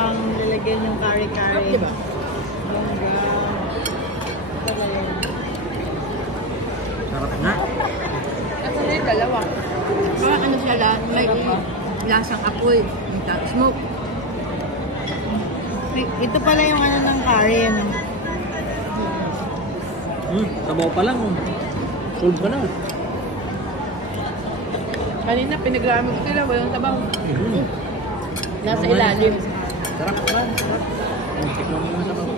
pang lalagyan yung kare-kare. Diba? Sarap nga. Kasi yung dalawa. Mga ano siya lahat, may lasang apoy, may smoke. Ito pala yung ano ng curry, ano? Sabaw pa lang. Solve ka na. Kanina pinagramit ko sila, walang tabaw. Nasa ilalim. Sarap ba? Sarap. Tikman mo yung sabaw.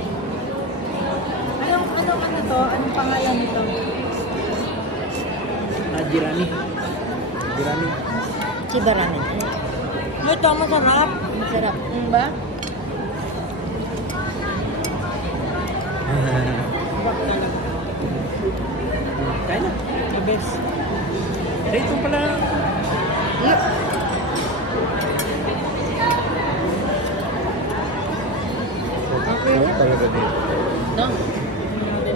Ano to? Anong pangalan nito? Jirami. Jirami. Chibarami. Ito, masarap. Masarap. Ba? Kaya na. The best. Ito pala. Okay. Talaga dito. No?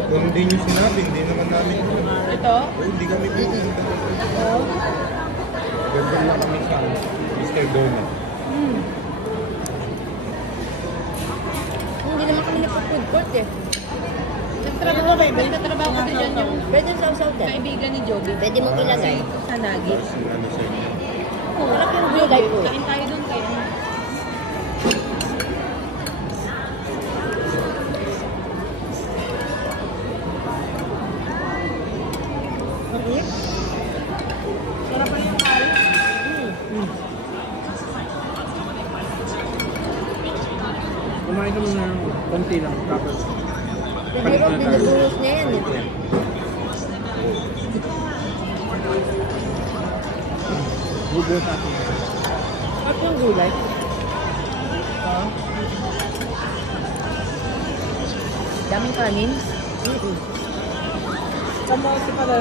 Kung hindi nyo sinabi, hindi naman namin. Ito? Hindi kami pupunta. Ganda lang kami sa Mr. Donut. Hindi naman kami nagpo-food court eh. Nagtatrabaho ko din dyan yung Pwede sa usaw din. kaibigan ni Joby. Pwede mong ilagay. Sa Nugget. Ano sa inyo? Sarap yung gulay po. Kain tayo doon kaya. Sarap pa yung curry. Kumain ka muna ng konti lang. Tapos. Siguro, dinubuhos niya yan eh. Bubuo sa atin. Sarap yung gulay. Daming kanin. Kamote pala.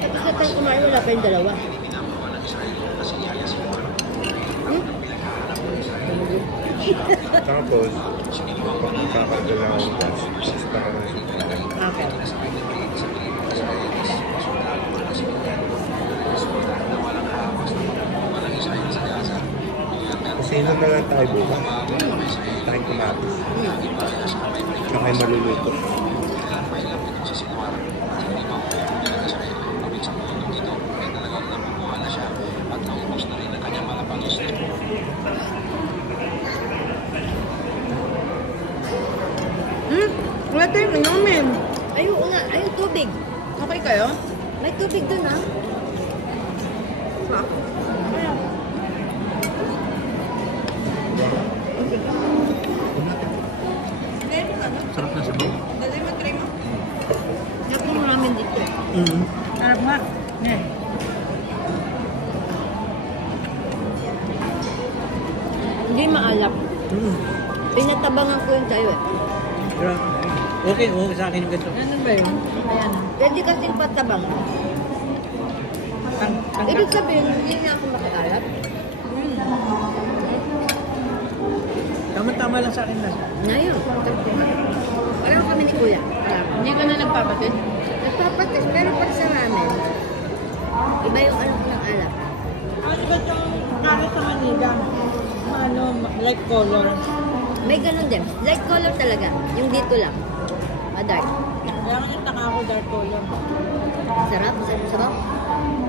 Tapos na tayong kumain, wala pa yung dalawa. Tapos, kakagala ako para Okay. kusina na lang tayo bukas. Tayong kumatis. Tsaka yung maluluto. Wala tayong inumin. Ayun nga, ayun tubig. Okay kayo? May tubig dun ha. Sarap na sabaw. Dali mo, try mo. Sarap yung ramen dito eh. Sarap nga. Eh. Hindi maalap. Pinatabangan ko yun sa'yo eh. Okay, okay sa akin yung ganito. Ano ba yun? Ayan. Pwede kasing patabang. Ibig sabihin, hindi na ako makialat. Tama-tama lang sa akin na. Ngayon, parang kami ni Kuya. Hindi ka na nagpapatid? Nagpapatis, pero pag sa ramen, iba yung alam ko ng alap. Ano ba itong kare sa Manila? Ano, like color. May ganun din. Light color talaga. Yung dito lang. Dark. Kaya nga yung taka ako dark color. Sarap. Sarap.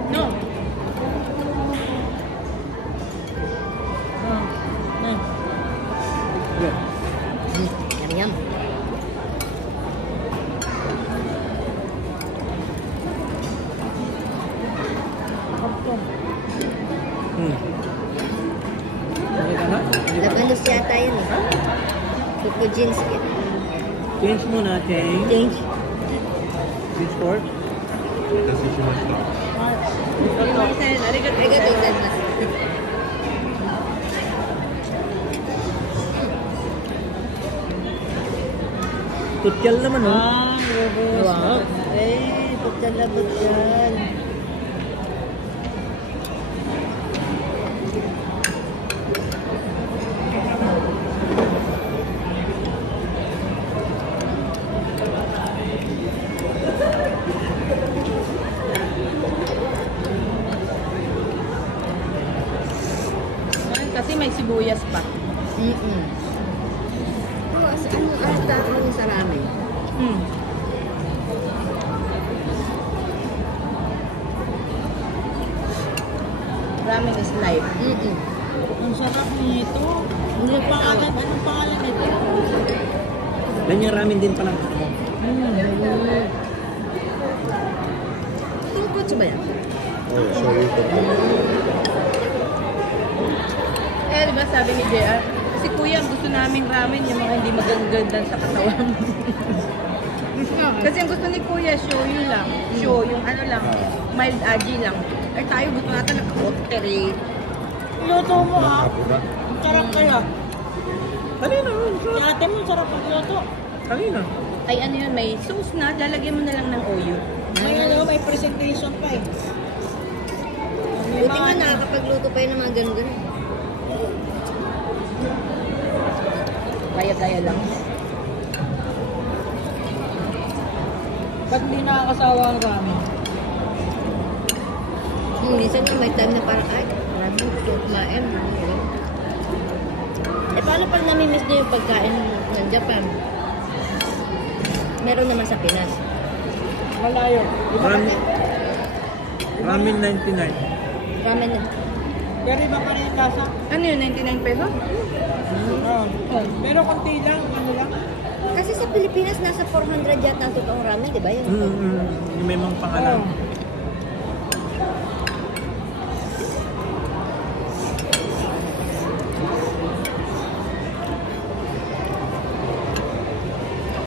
No. Yum, yum. Okay ka na? Labanos yata yun eh. Pupujinski. Change muna, change. Change. Change fork. Kasi sinasla. Arigato gozaimasu. Tutyal naman, oh. Wow. Eh, butal na butal. may sibuyas pa. Mm-mm. Oo, ano tatanungin sa ramen? Mm. Ramen is life. Mm-mm. Ang sarap nito. Anong pangalan nito? Yan yung ramen din pala gusto mo. Tungkotsu ba yan? Oh, sorry. Eh, di ba sabi ni JR, si Kuya, gusto naming ramen yung mga hindi magaganda sa katawan. Kasi ang gusto ni Kuya, shoyu lang. Show, yung ano lang, mild aji lang. Ay tayo, gusto natin naka-watery. Luto mo ha. Ako na. Ang sarap kaya. Kanina, sarap. Ate mo, sarap ang luto. Kanina. Ay ano yun, may sauce na, lalagyan mo na lang ng oyo. May ano, may presentation pa eh. May Buti nga mga- nakakapagluto pa yun ng mga ganun-ganun. Gaya-gaya lang. Ba't di nakakasawa ang ramen? Minsan nga may time na parang, ay, ramen, gusto ko kumain. Eh, paano pag namimiss niyo yung pagkain ng Japan? Meron naman sa Pinas. Malayo. Ramen. Ramen 99. Ramen na. Pero iba pa rin yung lasa. Ano yun, 99 peso? Oo. Pero konti lang, ano lang. Kasi sa Pilipinas, nasa 400 yata ang totoong ramen, di ba? Yun. Yung may mga pangalan. Oo.